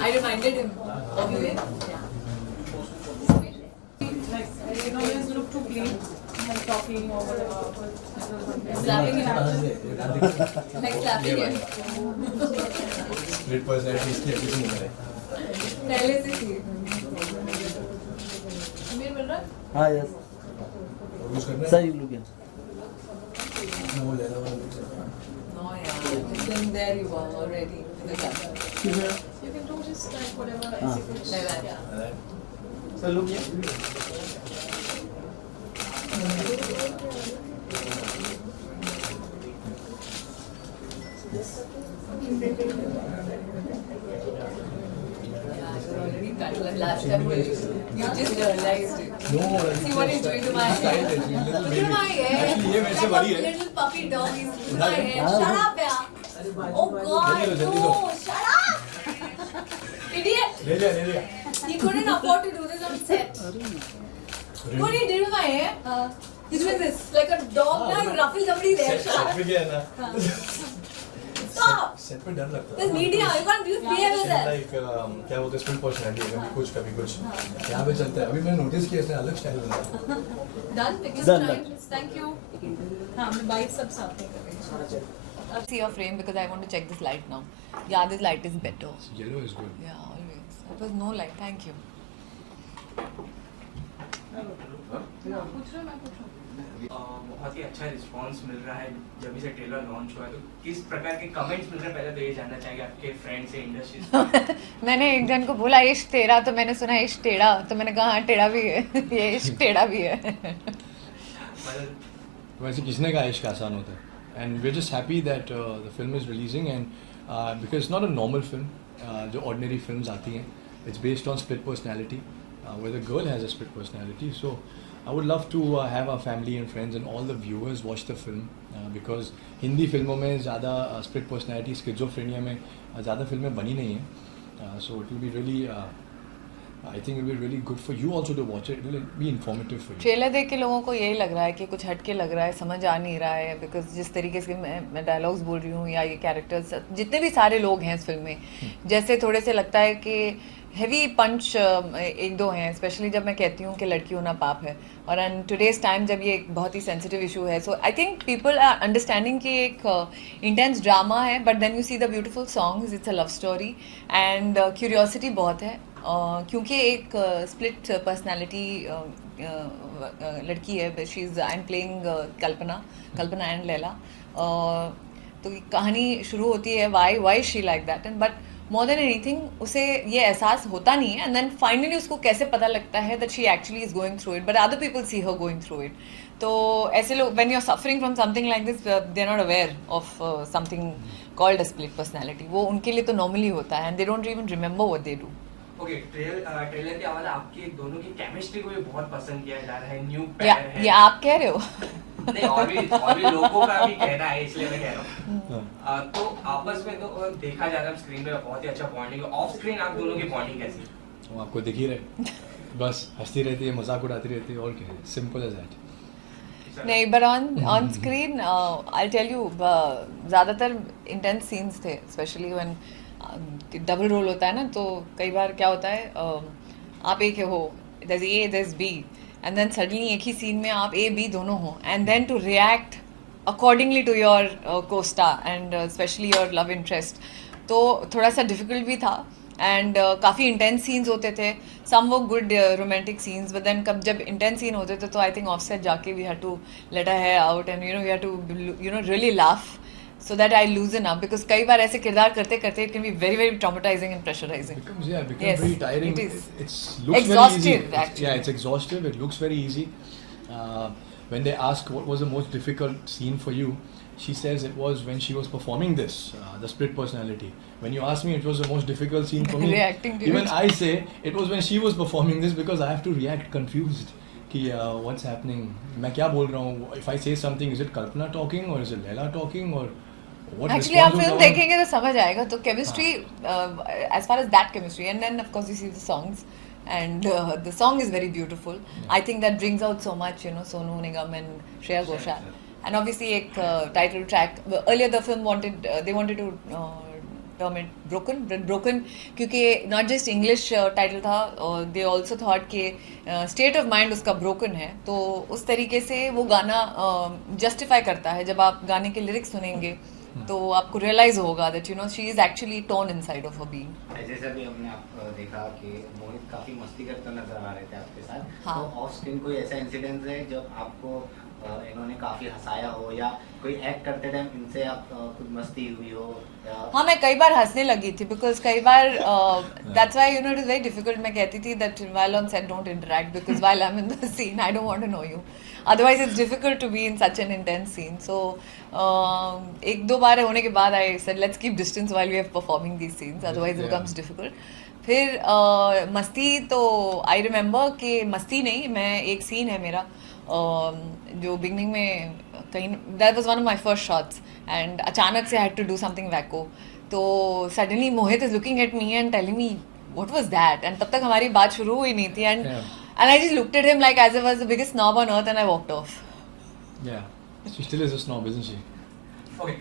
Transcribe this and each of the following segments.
I reminded him of you. Yeah. Like, you know, just look too clean, like talking or whatever. Slapping him. Like slapping him. Split personality इसकी everything है. पहले से थी. अमीर मिल रहा है? हाँ यस यूज करना है. सर यू लुक वो ले रहा हूँ. No, yeah. Then there you are already. You can do just like whatever execution. Like that, yeah. Sir look Last time you just realized it. No. See what he's doing to my hair. Look at my hair. Actually ये मेरे से Like बड़ी a है. little puppy dog. He's doing my hair. Shut up, yeah. Oh God, no! Shut up, idiot. ले लिया. He couldn't afford to do this on set. What he did with my hair? He's doing this like a dog. Now you ruffle somebody's hair. Shut set up. पे क्या है ना? Stop. Set पे डर लगता है. This media, you can't just behave yourself. Like क्या बोलते हैं split personality है कभी कुछ यहाँ पे चलता है. अभी मैंने नोटिस किया इसने अलग स्टाइल बनाया. Done. Pick Done, your done. time. Thank you. हाँ, मैं बाइक सब साथ में कर रही हूँ. I'll see your frame because I want to check this light now. Yeah, this light is better. Yellow is good. Yeah, always. It was no light. Thank you. पूछ रहे हो, मैं पूछ रहा हूँ. बहुत ही अच्छा रिस्पांस मिल रहा है जब से ट्रेलर लॉन्च हुआ है. तो किस प्रकार के कमेंट्स मिल रहे हैं, पहले तो ये जानना चाहेंगे आपके फ्रेंड्स से, इंडस्ट्री से. मैंने एक जन को बोला इश्क तेरा, तो मैंने सुना इश्क टेढ़ा, तो मैंने कहा हाँ टेढ़ा भी है. ये इश्क टेढ़ा भी है. मतलब वैसे किसने कहा इश्क आसान होता है. And we're just happy that the film is releasing and because it's not a normal film. जो ordinary films आती हैं. It's based on split personality where the girl has a split personality. So I would love to have our family and friends and all the viewers watch the film because Hindi फिल्मों में ज़्यादा split personality schizophrenia में ज़्यादा फिल्में बनी नहीं हैं. So it will be really I think it will be really good for you also to watch it. It will be informative for you. Trailer देख के लोगों को यही लग रहा है कि कुछ हटके लग रहा है, समझ आ नहीं रहा है बिकॉज जिस तरीके से मैं डायलॉग्स बोल रही हूँ या ये कैरेक्टर्स जितने भी सारे लोग हैं इस फिल्म में जैसे थोड़े से लगता है कि हैवी पंच एक दो हैं, स्पेशली जब मैं कहती हूँ कि लड़की होना पाप है और इन टुडेज टाइम जब ये एक बहुत ही सेंसिटिव इशू है. So I think people are understanding कि एक इंटेंस ड्रामा है but then you see the beautiful songs, it's a love story and curiosity बहुत है क्योंकि एक स्प्लिट पर्सनालिटी लड़की है. She is I am playing Kalpana and Laila. तो कहानी शुरू होती है why she like that and but more than anything उसे ये एहसास होता नहीं है एंड देन फाइनली उसको कैसे पता लगता है that she actually is going through it but other people see her going through it. तो ऐसे लोग when you are suffering from something like this they are not aware of something called a split personality. वो उनके लिए तो normally होता है and they don't even remember what they do. Okay, trailer के हवाले आपकी दोनों की केमिस्ट्री को भी बहुत पसंद किया जा रहा है. न्यू पेयर है. ये आप कह रहे हो. नहीं, और भी लोगों का भी कहना है, इसलिए मैं कह रहा हूँ. तो आपस में तो देखा जा रहा है स्क्रीन पे बहुत ही अच्छा बॉन्डिंग है. ऑफ स्क्रीन आप दोनों की बॉन्डिंग कैसी है? वो आपको दिख ही रहे. बस हंसती रहती है, मजाक उड़ाती रहती है और क्या है. Simple as that. नहीं but on screen I tell you ज़्यादातर इंटेंस सीन्स थे स्पेशली व्हेन डबल रोल होता है ना. तो कई बार क्या होता है आप एक हो, there's A there's B and then suddenly एक ही सीन में आप A B दोनों हो and then to react accordingly to your co-star and especially your love interest. तो थोड़ा सा डिफिकल्ट भी था एंड काफ़ी इंटेंस सीन्स होते थे. सम वो good romantic scenes but then कब जब इंटेंस सीन होते थे तो आई थिंक ऑफ सेट जाके we had to let our hair out and we had to really laugh so that I loosen up because कई बार ऐसे किरदार करते करते it can be very very traumatizing and pressurizing. Becomes Yes, very tiring. it is. It looks Exhaustive, very easy. actually. Yeah, it's exhaustive. It looks very easy. When they ask what was the most difficult scene for you, she says it was when she was performing this, the split personality. When you ask me, it was the most difficult scene for me. Reacting to Even it. I say it was when she was performing this because I have to react confused. कि what's happening? मैं क्या बोल रहा हूँ? If I say something, is it Kalpana talking or is it Leila talking or what? Actually आप film देखेंगे तो समझ आएगा. तो chemistry as far as that chemistry and then of course you see the songs and the song is very beautiful. I think that brings out so much, you know, Sonu Nigam and Shreya Ghoshal and obviously एक title track. Earlier the film wanted they wanted to term it broken क्योंकि not just English title था, they also thought कि state of mind उसका broken है, तो उस तरीके से वो गाना justify करता है. जब आप गाने के lyrics सुनेंगे तो आपको realize होगा that you know she is actually torn inside of her being. जैसे अभी हमने आप देखा कि मोहित काफी मस्ती करते नजर आ रहे थे आपके साथ. हाँ. तो ऑफ स्क्रीन कोई ऐसा इंसिडेंट है जब आपको इन्होंने काफी हंसाया हो या कोई एक्ट करते टाइम इनसे आप कुछ मस्ती हुई हो? हाँ, मैं कई बार हंसने लगी थी बिकॉज कई बार that's why you know it is very difficult. मैं कहती थी that while on set don't interact because while I am in the scene I don't want to know you, otherwise it's difficult to be in such an intense scene. So एक दो बार होने के बाद I said let's keep distance while we are performing these scenes, otherwise it becomes difficult. फिर मस्ती तो I remember कि मस्ती नहीं, मैं एक सीन है मेरा जो बिगनिंग में कहीं that was one of my first shots and अचानक से I had to do something wacko. तो suddenly Mohit is looking at me and telling me what was that, and तब तक हमारी बात शुरू हुई नहीं थी. And I just looked at him like as if I was the biggest snob on earth and I walked off. Yeah, she still is a snob, isn't she? Okay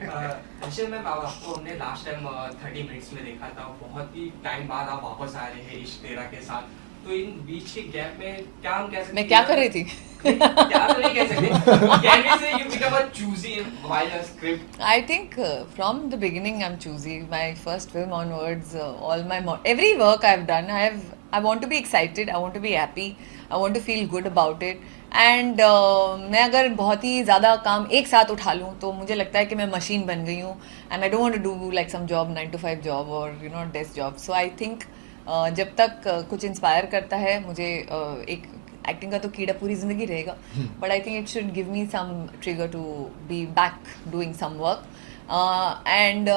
Rishabh ma'am, आपको हमने लास्ट टाइम 30 मिनट्स में देखा था. बहुत ही time बाद आप वापस आ रहे हैं इश्क तेरा के साथ. तो इन बीच के गैप में क्या हम कह सकते हैं? मैं क्या कर रही थी? क्या तो नहीं कह सकते. Can we say you become a choosy while a script? I think from the beginning I'm choosy. My first film onwards, every work I've done, I want to be excited, I want to be happy, I want to feel good about it. And मैं अगर बहुत ही ज़्यादा काम एक साथ उठा लूँ तो मुझे लगता है कि मैं मशीन बन गई हूँ. And I don't want to do like some job 9 to 5 job और you know desk job. So I think जब तक कुछ इंस्पायर करता है मुझे, एक एक्टिंग का तो कीड़ा पूरी ज़िंदगी रहेगा, but I think it should give me some trigger to be back doing some work. And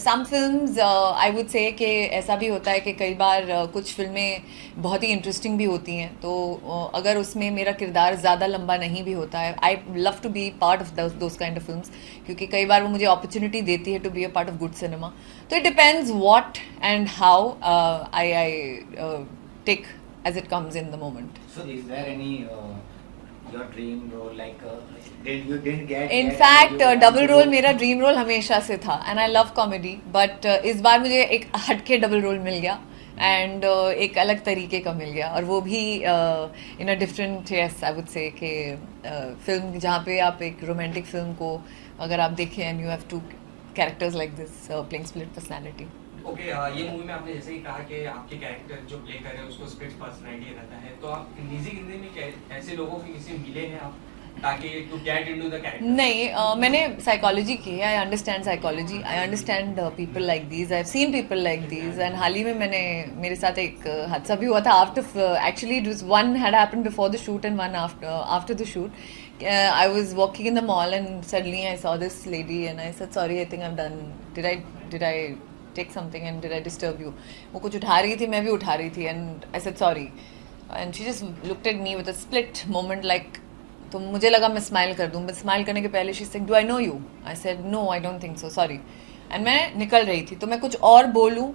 some films I would say कि ऐसा भी होता है कि कई बार कुछ फिल्में बहुत ही इंटरेस्टिंग भी होती हैं, तो अगर उसमें मेरा किरदार ज़्यादा लंबा नहीं भी होता है, I love to be part of those kind of films, क्योंकि कई बार वो मुझे अपॉर्चुनिटी देती है to be a part of good cinema. तो it depends what and how I take as it comes in the moment. So is there any your dream role like you didn't get? In fact, double role मेरा dream role हमेशा से था and I love comedy, but इस बार मुझे एक हटके double role मिल गया एंड एक अलग तरीके का मिल गया, और वो भी in a different, yes I would say कि फिल्म जहाँ पे आप एक रोमांटिक फिल्म को अगर आप देखें and you have two characters like this playing split personality. Okay, ये मूवी में आपने जैसे ही कहा कि आपके कैरेक्टर जो प्ले कर रहे हैं उसको स्प्लिट पर्सनैलिटी रहता है, तो आप निजी जिंदगी में ऐसे लोगों के किसी मिले हैं आप ताकि to get into the character? नहीं, मैंने साइकोलॉजी की है. I understand psychology, I understand people like these, I have seen people like these. And हाल ही में मेरे साथ एक हादसा भी हुआ था after, actually one had happened before the shoot and one after the shoot. I was walking in the mall and suddenly I saw this lady and I said, sorry, I think I've done, did I take something and did I disturb you? वो कुछ उठा रही थी, मैं भी उठा रही थी, and I said sorry, and she just looked at me with a split moment like, तो मुझे लगा मैं स्माइल कर दूँ. मैं स्माइल करने के पहले she said, do I know you? I said no, I don't think so, sorry. and मैं निकल रही थी, तो मैं कुछ और बोलूँ,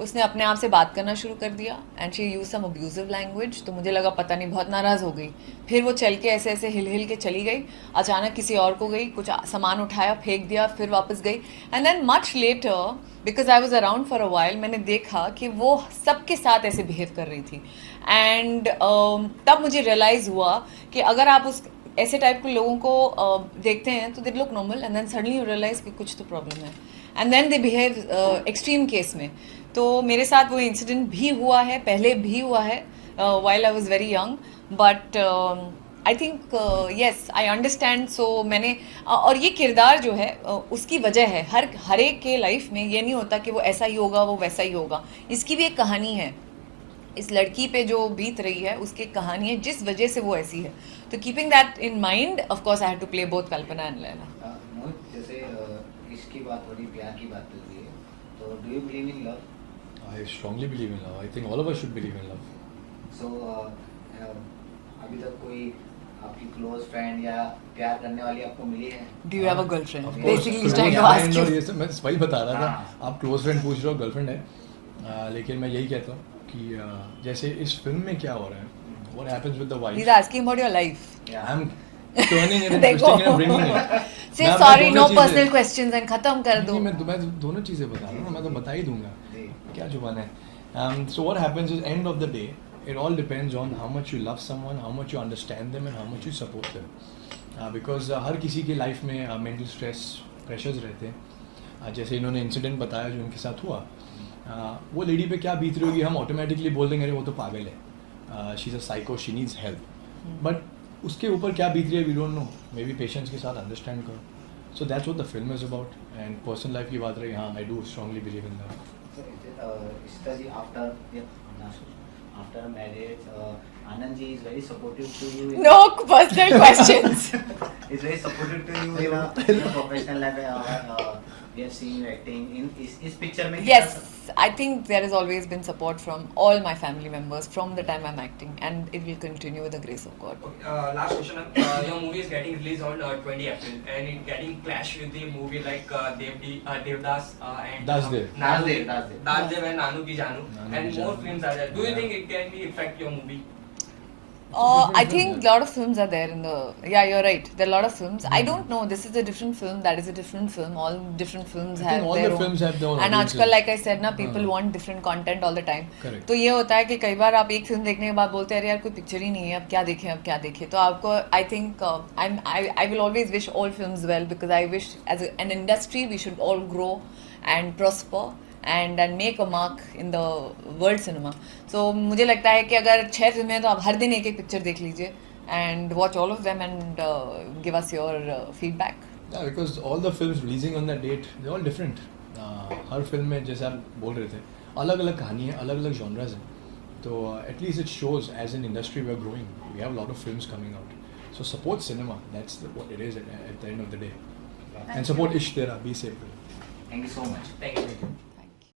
उसने अपने आप से बात करना शुरू कर दिया and she use some abusive language. तो मुझे लगा पता नहीं, बहुत नाराज़ हो गई. फिर वो चल के ऐसे ऐसे हिल के चली गई, अचानक किसी और को गई, कुछ सामान उठाया फेंक दिया, फिर वापस गई. And then much later because I was around for a while, मैंने देखा कि वो सबके साथ ऐसे बिहेव कर रही थी. एंड तब मुझे रियलाइज़ हुआ कि अगर आप उस ऐसे टाइप के लोगों को देखते हैं तो they look normal and then suddenly you realise कि कुछ तो प्रॉब्लम है, and then they behave extreme case में. तो मेरे साथ वो इंसिडेंट भी हुआ है, पहले भी हुआ है while I was very young, but I think yes, I understand. So मैंने और ये किरदार जो है उसकी वजह है, हर एक के लाइफ में ये नहीं होता कि वो ऐसा ही होगा, वो वैसा ही होगा. इसकी भी एक कहानी है, इस लड़की पे जो बीत रही है उसकी कहानी है जिस वजह से वो ऐसी है. तो keeping that in mind, of course I had to play both Kalpana and Laila. जैसे इश्क की बात हो रही, प्यार की बात हो रही है, तो do you believe in love? I strongly believe in love. I think all of us should believe in love. So अभी तक कोई आपकी क्लोज फ्रेंड या प्यार करने वाली आपको मिली है? Do you have a girlfriend? Of course. Basically, he's trying to Girlfriend ask you. और ये सब मैं वही बता रहा था. हाँ. आप क्लोज फ्रेंड पूछ रहे हो, गर्लफ्रेंड है. लेकिन मैं यही कहता हूँ कि जैसे इस फिल्म में क्या हो रहा है, what happens with the wife. He's asking about your life. Yeah. I'm turning it and देखो। twisting it and bringing it. Say मैं आपको sorry, दोनों no चीज़ें- personal questions and खत्म कर दो। नहीं, मैं दोनों चीज़ें बता रहा हूँ ना, मैं तो बता ही दूंगा जी क्या जुबान है. So what happens is end of the day it all depends on how much you love someone, how much you understand them and how much you support them. Because हर किसी के लाइफ में मेंटल स्ट्रेस प्रेशर्स रहते हैं. जैसे इन्होंने incident बताया जो उनके साथ हुआ, वो लेडी पे क्या बीत रही होगी हम ऑटोमेटिकली बोल देंगे अरे वो तो पागल है, she is a psycho, she needs help. But उसके ऊपर क्या बीत रही है we don't know. Maybe patience के साथ अंडरस्टैंड करो. So that's what the film is about. And personal life की बात रही, हाँ I do strongly believe in that. Ishita ji, after marriage, Anand ji is very supportive to you. No personal questions. Is very supportive to you in a professional life. We have seen you acting in इस picture में. Yes, I think there has always been support from all my family members from the time I'm acting, and it will continue with the grace of God. Last question. Your movie is getting released on 20 April, and it getting clash with the movie like Devdas and Dasdev. Dasdev and Nanu Ki Janu, Nanu and Ki more Janu. films are there. Do you think it can be affect your movie? I think a lot of films are there in the. Yeah, you're right. There are a lot of films. I don't know. This is a different film. That is a different film. All different films I have think all their the own. films have their own And audiences. आजकल like I said ना, people हाँ. want different content all the time. Correct. तो ये होता है कि कई बार आप एक फिल्म देखने के बाद बोलते हैं अरे यार कोई पिक्चर ही नहीं है, अब क्या देखें अब क्या देखें. तो आपको I think I will always wish all films well because I wish as an industry we should all grow and prosper and make a mark in the world cinema. So मुझे लगता है कि अगर 6 फिल्में हैं तो आप हर दिन एक एक पिक्चर देख लीजिए and watch all of them and give us your feedback. Yeah, because all the films releasing on that date they're all different. Her film में जैसे आप बोल रहे थे अलग अलग कहानी है, अलग अलग genres हैं. तो at least it shows as an industry we are growing. We have a lot of films coming out. So support cinema. That's what it is at the end of the day. And support Ish Tera. Be safe. Thank you so much. Thank you.